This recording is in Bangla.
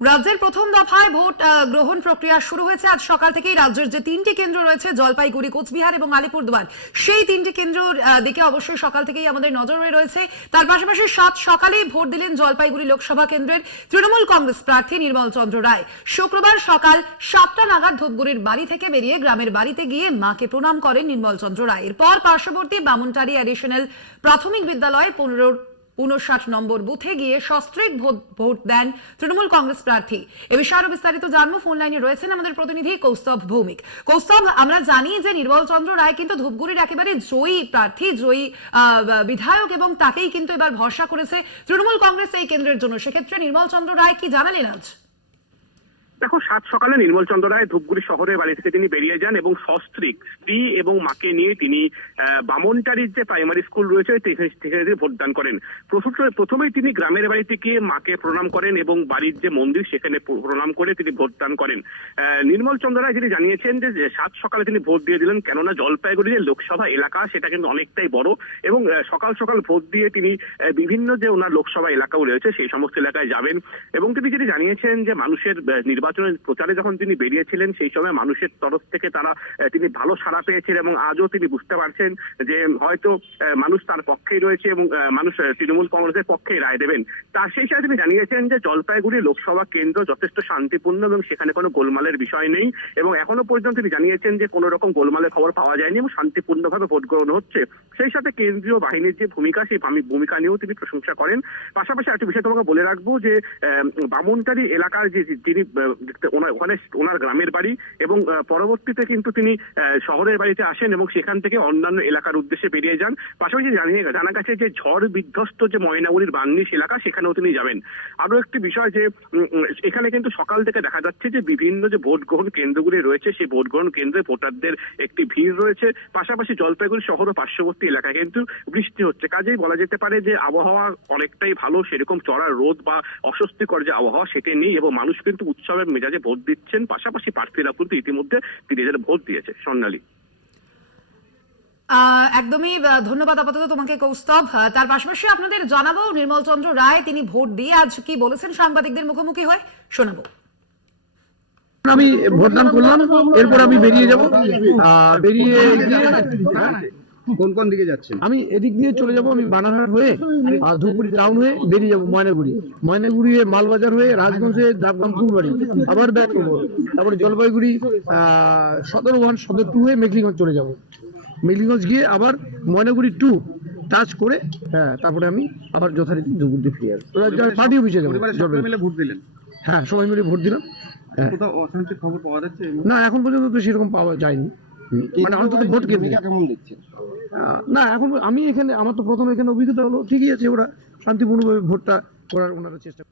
রাজ্যের প্রথম দফায় ভোট গ্রহণ প্রক্রিয়া শুরু হয়েছে আজ সকাল থেকেই। রাজ্যের যে তিনটি কেন্দ্র রয়েছে জলপাইগুড়ি, কোচবিহার এবং আলিপুরদুয়ার, সেই তিনটি কেন্দ্রের দিকে অবশ্যই সকাল থেকেই আমাদের নজর রয়েছে। তার পাশাপাশি সাত সকালেই ভোট দিলেন জলপাইগুড়ি লোকসভা কেন্দ্রের তৃণমূল কংগ্রেস প্রার্থী নির্মল চন্দ্র রায়। শুক্রবার সকাল 7টা নাগাদ ধূপগুড়ির বাড়ি থেকে বেরিয়ে গ্রামের বাড়িতে গিয়ে মাকে প্রণাম করেন নির্মল চন্দ্র রায়। এরপর পার্শ্ববর্তী বামুনটারি অ্যাডিশনাল প্রাথমিক বিদ্যালয়ে 59 নম্বর বুথে গিয়ে সস্ত্রীক ভোট দেন তৃণমূল কংগ্রেস প্রার্থী। এ বিষয়ে আরো বিস্তারিত জানবো, ফোন লাইনে রয়েছেন আমাদের প্রতিনিধি কৌস্তভ ভৌমিক। কৌস্তভ, আমরা জানি যে নির্মল চন্দ্র রায় কিন্তু ধূপগুড়ির একেবারে জয়ী প্রার্থী, জয়ী বিধায়ক, এবং তাকেই কিন্তু এবার ভরসা করেছে তৃণমূল কংগ্রেস এই কেন্দ্রের জন্য। সেক্ষেত্রে নির্মল চন্দ্র রায় কি জানালেন আজ? দেখো, সাত সকালে নির্মল চন্দ্র রায় ধূপগুড়ি শহরের বাড়ি থেকে তিনি বেরিয়ে যান এবং সস্ত্রীক স্ত্রী এবং মাকে নিয়ে তিনি বামনটারির যে প্রাইমারি স্কুল রয়েছে সেখানে ভোটদান করেন। প্রথমেই তিনি গ্রামের বাড়িতে গিয়ে মাকে প্রণাম করেন এবং বাড়ির যে মন্দির সেখানে প্রণাম করে তিনি ভোটদান করেন। নির্মল চন্দ্র রায় যিনি জানিয়েছেন যে সাত সকালে তিনি ভোট দিয়ে দিলেন, কেননা জলপাইগুড়ি যে লোকসভা এলাকা সেটা কিন্তু অনেকটাই বড় এবং সকাল সকাল ভোট দিয়ে তিনি বিভিন্ন যে ওনার লোকসভা এলাকাও রয়েছে সেই সমস্ত এলাকায় যাবেন। এবং তিনি যেটি জানিয়েছেন যে মানুষের নির্বাচনের প্রচারে যখন তিনি বেরিয়েছিলেন সেই সময় মানুষের তরফ থেকে তিনি ভালো সাড়া পেয়েছেন এবং আজও তিনি বুঝতে পারছেন যে হয়তো মানুষ তার পক্ষেই রয়েছে এবং মানুষ তৃণমূল কংগ্রেসের পক্ষেই রায় দেবেন। তার সেই সাথে তিনি জানিয়েছেন যে জলপাইগুড়ি লোকসভা কেন্দ্র যথেষ্ট শান্তিপূর্ণ এবং সেখানে কোনো গোলমালের বিষয় নেই এবং এখনো পর্যন্ত তিনি জানিয়েছেন যে কোনো রকম গোলমালের খবর পাওয়া যায়নি এবং শান্তিপূর্ণভাবে ভোট গ্রহণ হচ্ছে। সেই সাথে কেন্দ্রীয় বাহিনীর যে ভূমিকা সেই ভূমিকা নিয়েও তিনি প্রশংসা করেন। পাশাপাশি একটা বিষয় তোমাকে বলে রাখবো যে বামুনটারি এলাকার যিনি ওখানে ওনার গ্রামের বাড়ি এবং পরবর্তীতে কিন্তু তিনি শহরের বাড়িতে আসেন এবং সেখান থেকে অন্যান্য এলাকার উদ্দেশ্যে বেরিয়ে যান। পাশাপাশি জানা গেছে যে ঝড় বিধ্বস্ত যে ময়নাগুড়ির বান্নিশ এলাকা সেখানেও তিনি যাবেন। আরো একটি বিষয় যে এখানে কিন্তু সকাল থেকে দেখা যাচ্ছে যে বিভিন্ন যে ভোট গ্রহণ কেন্দ্রগুলি রয়েছে সেই ভোট গ্রহণ কেন্দ্রে ভোটারদের একটি ভিড় রয়েছে। পাশাপাশি জলপাইগুড়ি শহর ও পার্শ্ববর্তী এলাকায় কিন্তু বৃষ্টি হচ্ছে, কাজেই বলা যেতে পারে যে আবহাওয়া অনেকটাই ভালো, সেরকম চড়া রোদ বা অস্বস্তিকর যে আবহাওয়া সেটি নেই এবং মানুষ কিন্তু উৎসবের মেজাজে ভোট দিচ্ছেন। পাশাপাশি প্রার্থীরা কিন্তু ইতিমধ্যে তিনি ভোট দিয়েছে। স্বর্ণালী, একদমই ধন্যবাদ আপাতত তোমাকে কৌস্তভ। তার পাশাপাশি আপনাদের জানাবো নির্মল চন্দ্র রায় তিনি ভোট দিয়ে আজ কি বলেছেন সাংবাদিকদের মুখোমুখি হয়ে, শোনাবো। আমি ভোটদান করলাম, এরপর আমি বেরিয়ে যাব। বেরিয়ে গিয়ে কোন কোন দিকে যাচ্ছেন? আমি এদিক দিয়ে চলে যাব, আমি বানারহাট হয়ে আর ধূপগুড়ি টাউন হয়ে বেরিয়ে যাব ময়নাগুড়ি হয়ে মালবাজার হয়ে রাজগঞ্জ হয়ে ডাবগ্রাম ফুলবাড়ি আবার ব্যাক করবো। তারপরে জলপাইগুড়ি সদর 1 সদর 2 হয়ে মেঘলিগঞ্জ চলে যাব। মেঘলিগঞ্জ গিয়ে আবার ময়নাগুড়ি 2 টাচ করে তারপরে আমি আবার যথারীতি ধূপগুড়ি ফিরে আসবো। পার্টি অফিসে যাবো। ভোট দিলেন? হ্যাঁ, সবাই মিলে ভোট দিলাম। কোথাও অশান্তির খবর পাওয়া যাচ্ছে? না, এখন পর্যন্ত তো সেরকম পাওয়া যায়নি, মানে অন্তত ভোট কেন্দ্রে। কেমন দেখছেন? না, এখন আমি এখানে আমার তো প্রথম এখানে অভিজ্ঞতা হলো, ঠিকই আছে, ওরা শান্তিপূর্ণভাবে ভোটটা করার ওনারা চেষ্টা